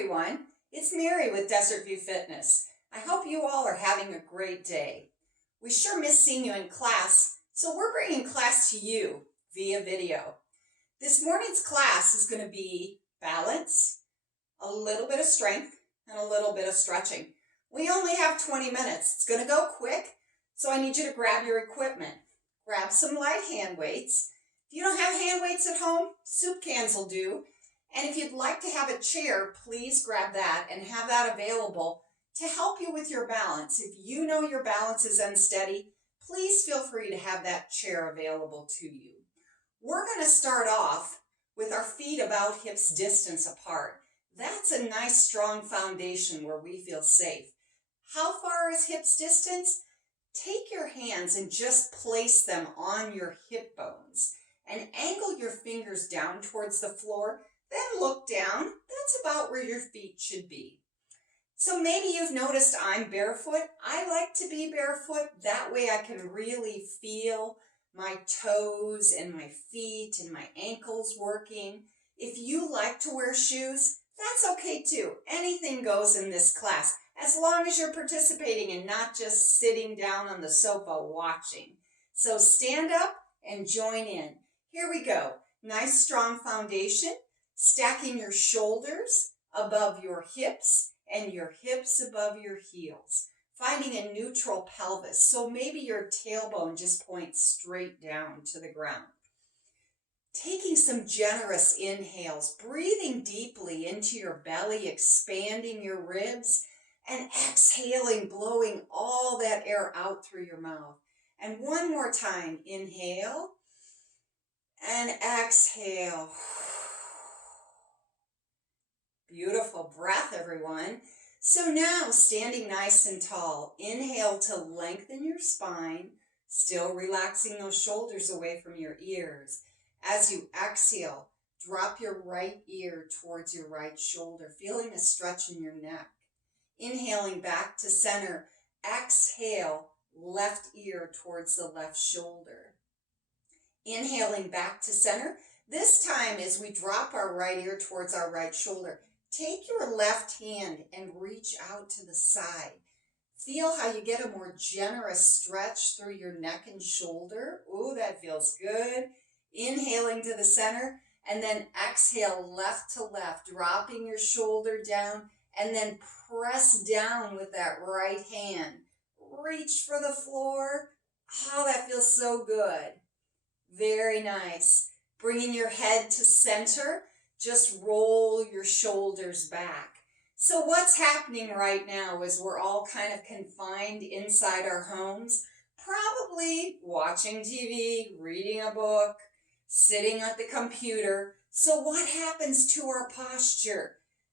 everyone, it's Mary with Desert View Fitness. I hope you all are having a great day. We sure miss seeing you in class, so we're bringing class to you via video. This morning's class is going to be balance, a little bit of strength, and a little bit of stretching. We only have 20 minutes. It's going to go quick, so I need you to grab your equipment. Grab some light hand weights. If you don't have hand weights at home, soup cans will do. And if you'd like to have a chair, please grab that and have that available to help you with your balance. If you know your balance is unsteady, please feel free to have that chair available to you. We're going to start off with our feet about hips distance apart. That's a nice strong foundation where we feel safe. How far is hips distance? Take your hands and just place them on your hip bones and angle your fingers down towards the floor. Then look down. That's about where your feet should be. So maybe you've noticed I'm barefoot. I like to be barefoot. That way I can really feel my toes and my feet and my ankles working. If you like to wear shoes, that's okay too. Anything goes in this class, as long as you're participating and not just sitting down on the sofa watching. So stand up and join in. Here we go. Nice strong foundation. Stacking your shoulders above your hips and your hips above your heels. Finding a neutral pelvis, so maybe your tailbone just points straight down to the ground. Taking some generous inhales, breathing deeply into your belly, expanding your ribs, and exhaling, blowing all that air out through your mouth. And one more time, inhale and exhale. Beautiful breath, everyone. So now, standing nice and tall, inhale to lengthen your spine, still relaxing those shoulders away from your ears. As you exhale, drop your right ear towards your right shoulder, feeling a stretch in your neck. Inhaling back to center, exhale, left ear towards the left shoulder. Inhaling back to center. This time, as we drop our right ear towards our right shoulder, take your left hand and reach out to the side. Feel how you get a more generous stretch through your neck and shoulder. Ooh, that feels good. Inhaling to the center, and then exhale left to left, dropping your shoulder down, and then press down with that right hand. Reach for the floor. Oh, that feels so good. Very nice. Bringing your head to center. Just roll your shoulders back. So what's happening right now is we're all kind of confined inside our homes, probably watching TV, reading a book, sitting at the computer. So what happens to our posture?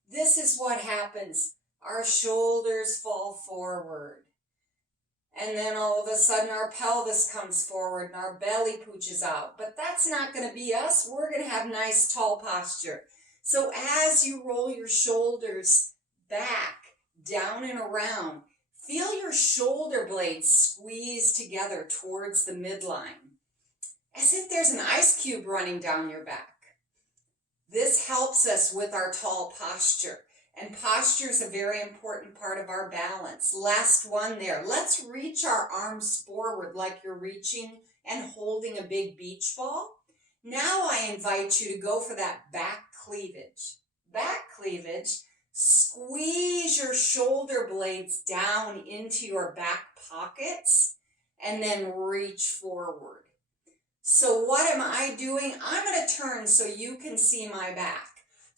This is what happens. Our shoulders fall forward. And then all of a sudden our pelvis comes forward and our belly pooches out. But that's not going to be us. We're going to have nice tall posture. So as you roll your shoulders back, down and around, feel your shoulder blades squeeze together towards the midline, as if there's an ice cube running down your back. This helps us with our tall posture. And posture is a very important part of our balance. Last one there. Let's reach our arms forward like you're reaching and holding a big beach ball. Now I invite you to go for that back cleavage. Back cleavage. Squeeze your shoulder blades down into your back pockets and then reach forward. So what am I doing? I'm going to turn so you can see my back.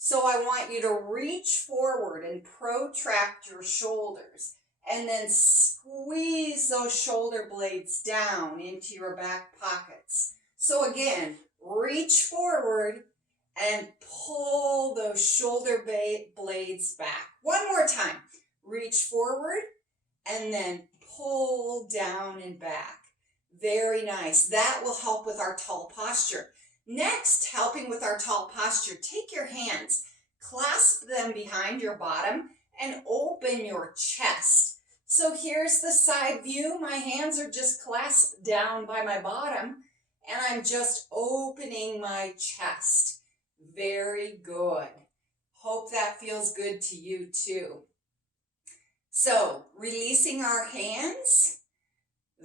So I want you to reach forward and protract your shoulders and then squeeze those shoulder blades down into your back pockets. So again, reach forward and pull those shoulder blades back. One more time. Reach forward and then pull down and back. Very nice. That will help with our tall posture. Next, helping with our tall posture, take your hands, clasp them behind your bottom, and open your chest. So here's the side view. My hands are just clasped down by my bottom, and I'm just opening my chest. Very good. Hope that feels good to you too. So, releasing our hands,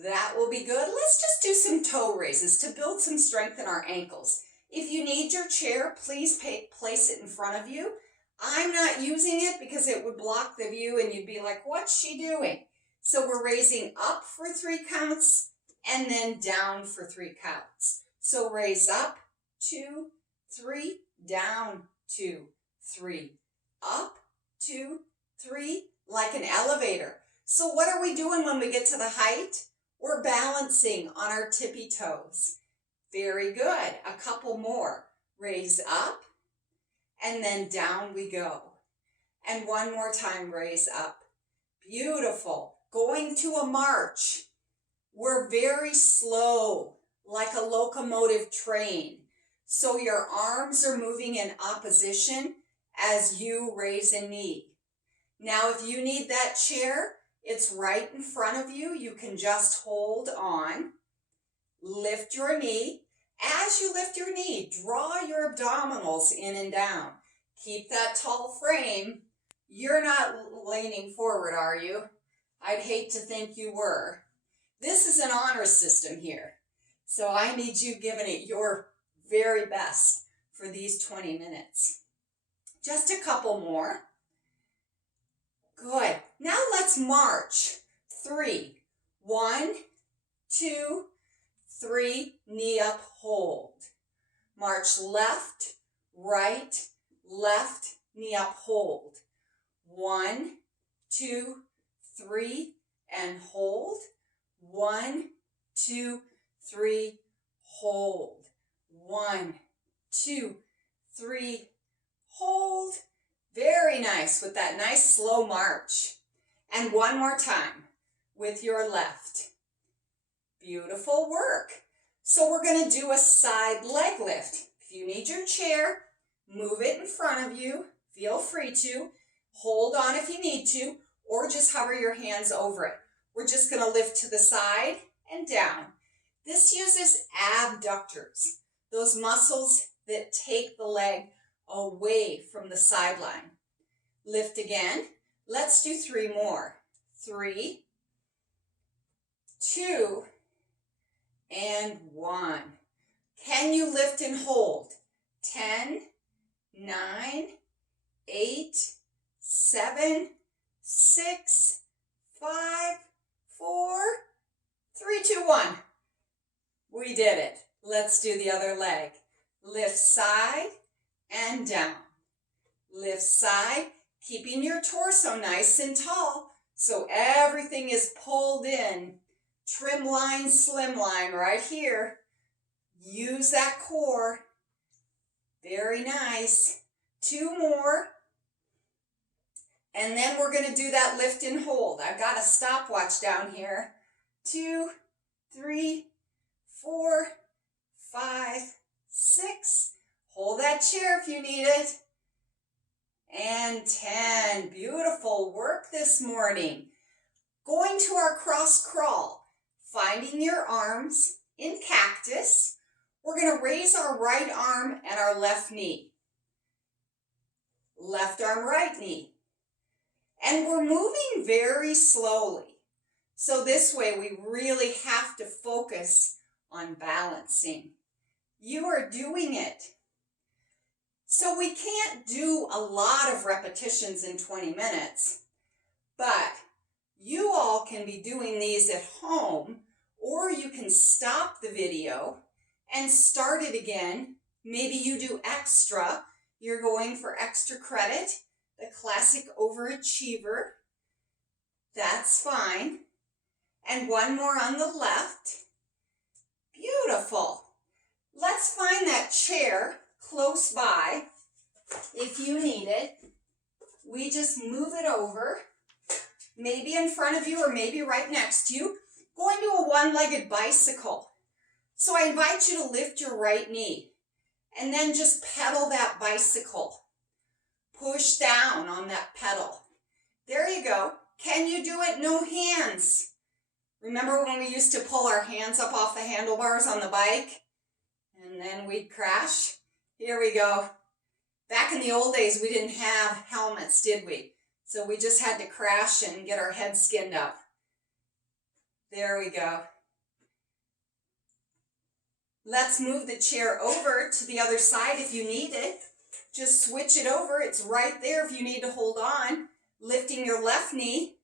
that will be good. Let's just do some toe raises to build some strength in our ankles. If you need your chair, please place it in front of you. I'm not using it because it would block the view and you'd be like, what's she doing? So we're raising up for 3 counts and then down for 3 counts. So raise up, 2, 3, down, 2, 3, up, 2, 3, like an elevator. So what are we doing when we get to the height? We're balancing on our tippy toes. Very good. A couple more. Raise up and then down we go. And one more time, raise up. Beautiful. Going to a march. We're very slow, like a locomotive train. So your arms are moving in opposition as you raise a knee. Now, if you need that chair, it's right in front of you. You can just hold on. Lift your knee. As you lift your knee, draw your abdominals in and down. Keep that tall frame. You're not leaning forward, are you? I'd hate to think you were. This is an honor system here. So I need you giving it your very best for these 20 minutes. Just a couple more. Good. Now let's march. 3. 1, 2, 3. Knee up, hold. March left, right, left, knee up, hold. 1, 2, 3, and hold. 1, 2, 3, hold. 1, 2, 3, hold. Very nice with that nice slow march. And one more time with your left. Beautiful work. So we're going to do a side leg lift. If you need your chair, move it in front of you. Feel free to. Hold on if you need to, or just hover your hands over it. We're just going to lift to the side and down. This uses abductors, those muscles that take the leg away from the sideline. Lift again. Let's do 3 more. 3, 2, and 1. Can you lift and hold? 10, 9, 8, 7, 6, 5, 4, 3, 2, 1. We did it. Let's do the other leg. Lift side and down. Lift side, keeping your torso nice and tall so everything is pulled in. Trim line, slim line right here. Use that core. Very nice. 2 more. And then we're going to do that lift and hold. I've got a stopwatch down here. 2, 3, 4, 5, 6. Hold that chair if you need it. And 10. Beautiful work this morning. Going to our cross crawl. Finding your arms in cactus. We're going to raise our right arm and our left knee. Left arm, right knee. And we're moving very slowly. So this way we really have to focus on balancing. You are doing it. So we can't do a lot of repetitions in 20 minutes, but you all can be doing these at home, or you can stop the video and start it again. Maybe you do extra. You're going for extra credit, the classic overachiever. That's fine. And one more on the left. Beautiful. Let's find that chair close by. If you need it, we just move it over, maybe in front of you or maybe right next to you. Going to a one-legged bicycle. So I invite you to lift your right knee and then just pedal that bicycle. Push down on that pedal. There you go. Can you do it? No hands. Remember when we used to pull our hands up off the handlebars on the bike and then we'd crash? Here we go. Back in the old days, we didn't have helmets, did we? So we just had to crash and get our head skinned up. There we go. Let's move the chair over to the other side if you need it. Just switch it over. It's right there if you need to hold on. Lifting your left knee.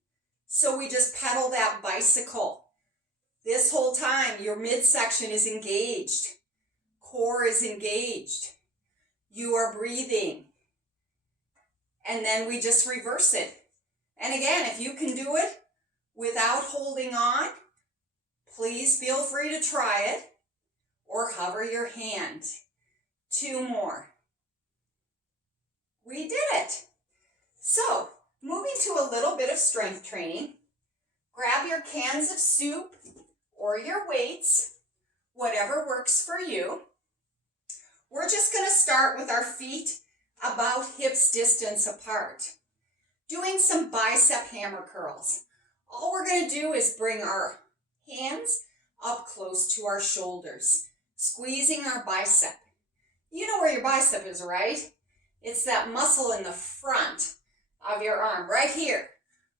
So we just pedal that bicycle. This whole time, your midsection is engaged. Core is engaged. You are breathing. And then we just reverse it. And again, if you can do it without holding on, please feel free to try it or hover your hand. 2 more. We did it. So, moving to a little bit of strength training. Grab your cans of soup or your weights, whatever works for you. We're just going to start with our feet about hips distance apart. Doing some bicep hammer curls. All we're going to do is bring our hands up close to our shoulders, squeezing our bicep. You know where your bicep is, right? It's that muscle in the front of your arm, right here.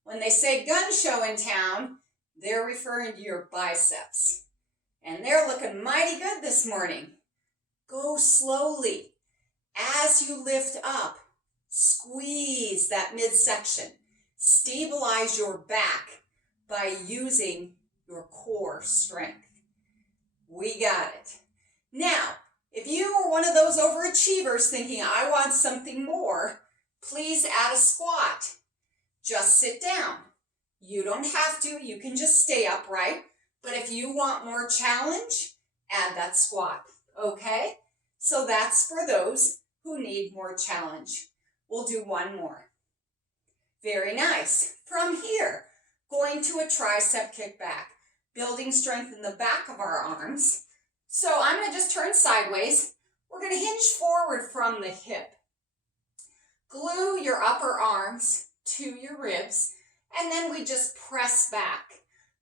When they say gun show in town, they're referring to your biceps. And they're looking mighty good this morning. Go slowly. As you lift up, squeeze that midsection. Stabilize your back by using your core strength. We got it. Now, if you are one of those overachievers thinking, I want something more, please add a squat. Just sit down. You don't have to. You can just stay upright. But if you want more challenge, add that squat. Okay? So that's for those who need more challenge. We'll do 1 more. Very nice. From here, going to a tricep kickback, building strength in the back of our arms. So I'm going to just turn sideways. We're going to hinge forward from the hip. Glue your upper arms to your ribs, and then we just press back.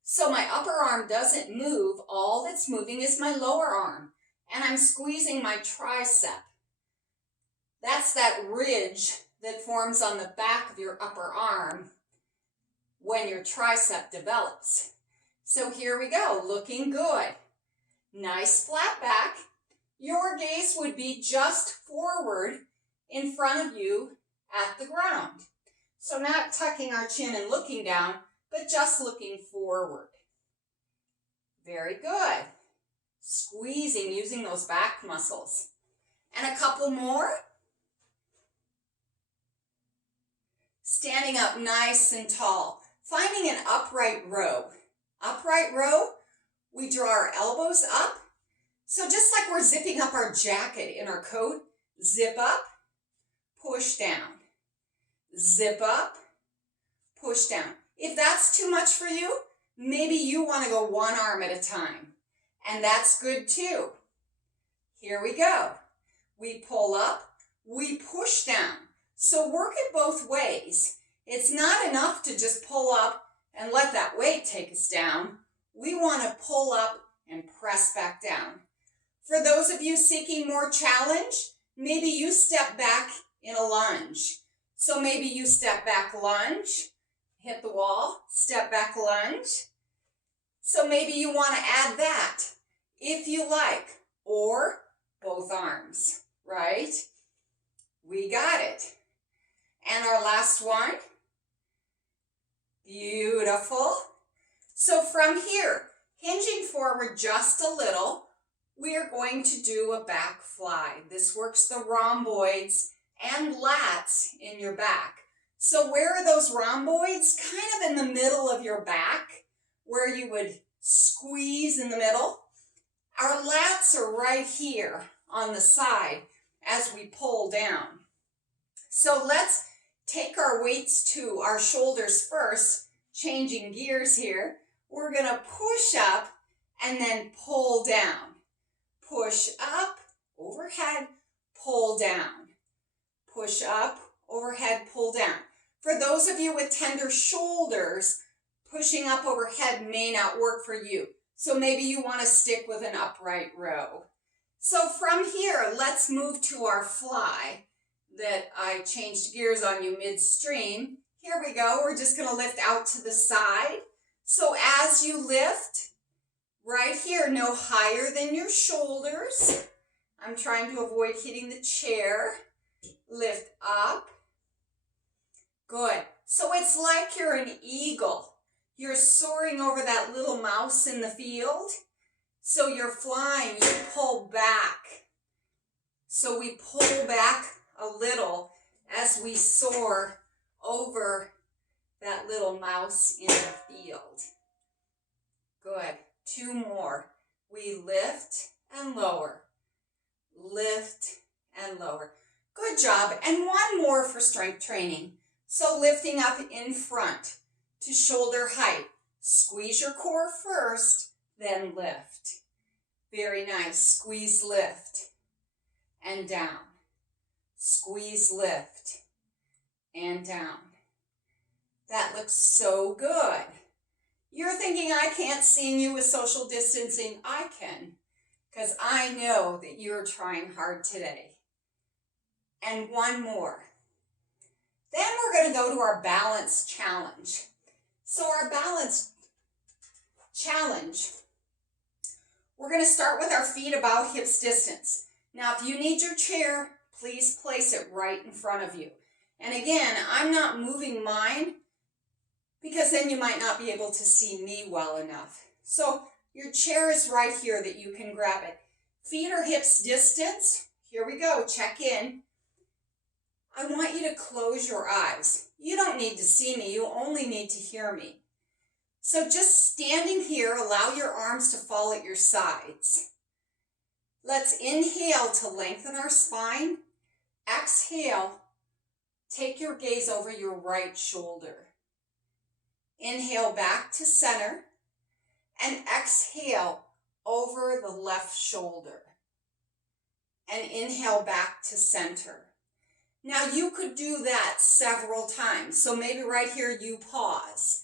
So my upper arm doesn't move. All that's moving is my lower arm, and I'm squeezing my tricep. That's that ridge that forms on the back of your upper arm when your tricep develops. So here we go, looking good. Nice flat back. Your gaze would be just forward in front of you at the ground. So not tucking our chin and looking down, but just looking forward. Very good. Squeezing using those back muscles. And a couple more. Standing up nice and tall. Finding an upright row. Upright row, we draw our elbows up. So just like we're zipping up our jacket in our coat, zip up, push down. Zip up, push down. If that's too much for you, maybe you want to go 1 arm at a time. And that's good too. Here we go. We pull up, we push down. So work it both ways. It's not enough to just pull up and let that weight take us down. We want to pull up and press back down. For those of you seeking more challenge, maybe you step back in a lunge. So maybe you step back lunge, hit the wall, step back lunge. So maybe you want to add that if you like, or both arms, right? We got it. And our last one. Beautiful. So from here, hinging forward just a little, we are going to do a back fly. This works the rhomboids and lats in your back. So where are those rhomboids? Kind of in the middle of your back, where you would squeeze in the middle. Our lats are right here on the side as we pull down. So let's take our weights to our shoulders first, changing gears here. We're going to push up and then pull down. Push up, overhead, pull down. Push up, overhead, pull down. For those of you with tender shoulders, pushing up overhead may not work for you. So maybe you want to stick with an upright row. So from here, let's move to our fly. that I changed gears on you midstream. Here we go. We're just going to lift out to the side. So as you lift, right here, no higher than your shoulders. I'm trying to avoid hitting the chair. Lift up. Good. So it's like you're an eagle. You're soaring over that little mouse in the field. So you're flying, you pull back. So we pull back a little as we soar over that little mouse in the field. Good. 2 more. We lift and lower. Lift and lower. Good job. And 1 more for strength training. So lifting up in front to shoulder height. Squeeze your core first, then lift. Very nice. Squeeze, lift, and down. Squeeze, lift, and down. That looks so good. You're thinking, I can't see you with social distancing. I can, because I know that you're trying hard today. And 1 more. Then we're going to go to our balance challenge. So our balance challenge, we're going to start with our feet about hips distance. Now, if you need your chair, please place it right in front of you. And again, I'm not moving mine because then you might not be able to see me well enough. So your chair is right here that you can grab it. Feet or hips distance. Here we go. Check in. I want you to close your eyes. You don't need to see me. You only need to hear me. So just standing here, allow your arms to fall at your sides. Let's inhale to lengthen our spine. Exhale, take your gaze over your right shoulder. Inhale back to center and exhale over the left shoulder. And inhale back to center. Now you could do that several times. So maybe right here you pause.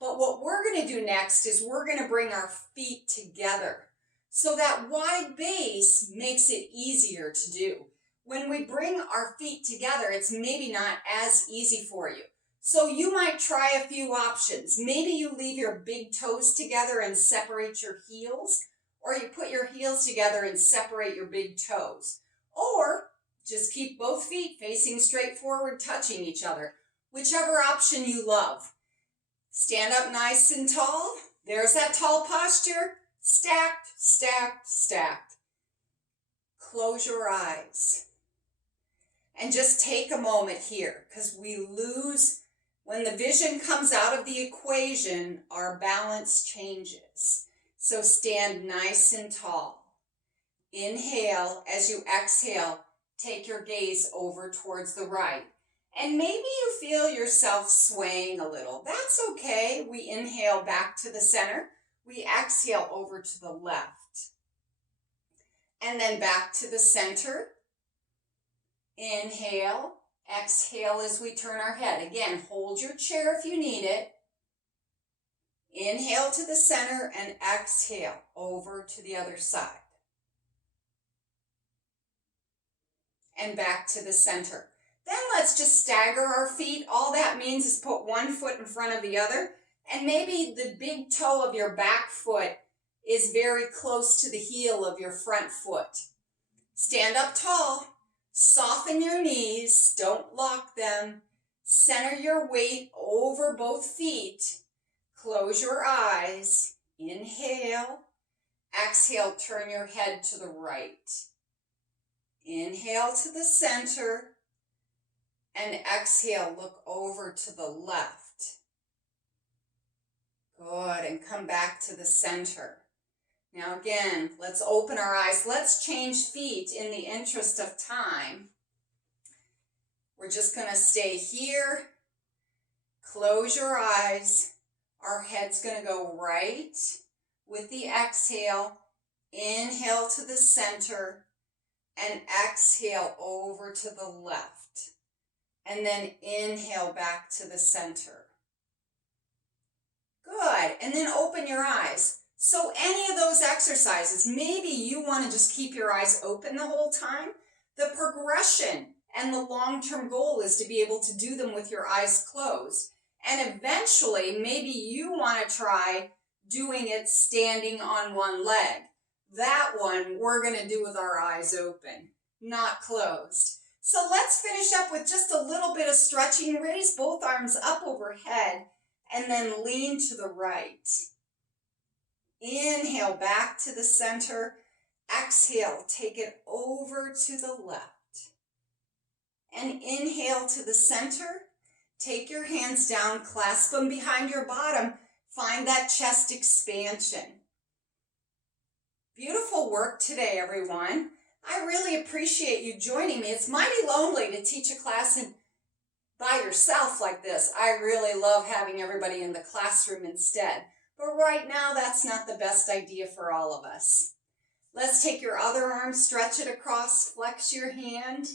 But what we're going to do next is we're going to bring our feet together. So that wide base makes it easier to do. When we bring our feet together, it's maybe not as easy for you. So you might try a few options. Maybe you leave your big toes together and separate your heels, or you put your heels together and separate your big toes. Or just keep both feet facing straight forward, touching each other. Whichever option you love. Stand up nice and tall. There's that tall posture. Stacked, stacked, stacked. Close your eyes. And just take a moment here, because we lose, when the vision comes out of the equation, our balance changes. So stand nice and tall. Inhale. As you exhale, take your gaze over towards the right. And maybe you feel yourself swaying a little. That's okay. We inhale back to the center. We exhale over to the left. And then back to the center. Inhale. Exhale as we turn our head. Again, hold your chair if you need it. Inhale to the center and exhale over to the other side. And back to the center. Then let's just stagger our feet. All that means is put 1 foot in front of the other. And maybe the big toe of your back foot is very close to the heel of your front foot. Stand up tall. Soften your knees. Don't lock them. Center your weight over both feet. Close your eyes. Inhale. Exhale, turn your head to the right. Inhale to the center. And exhale, look over to the left. Good, and come back to the center. Now again, let's open our eyes. Let's change feet in the interest of time. We're just going to stay here. Close your eyes. Our head's going to go right with the exhale. Inhale to the center and exhale over to the left. And then inhale back to the center. Good. And then open your eyes. So any of those exercises, maybe you want to just keep your eyes open the whole time. The progression, And the long-term goal is to be able to do them with your eyes closed. And eventually, maybe you want to try doing it standing on one leg. That one we're going to do with our eyes open, not closed. So let's finish up with just a little bit of stretching. Raise both arms up overhead and then lean to the right. Inhale back to the center. Exhale, take it over to the left. And inhale to the center. Take your hands down, clasp them behind your bottom. Find that chest expansion. Beautiful work today, everyone. I really appreciate you joining me. It's mighty lonely to teach a class by yourself like this. I really love having everybody in the classroom instead. But right now, that's not the best idea for all of us. Let's take your other arm, stretch it across, flex your hand.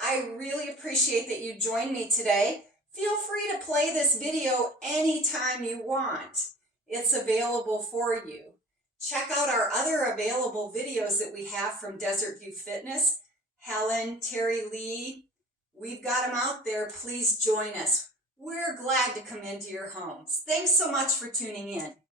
I really appreciate that you joined me today. Feel free to play this video anytime you want. It's available for you. Check out our other available videos that we have from Desert View Fitness. Helen, Terry Lee, we've got them out there. Please join us. We're glad to come into your homes. Thanks so much for tuning in.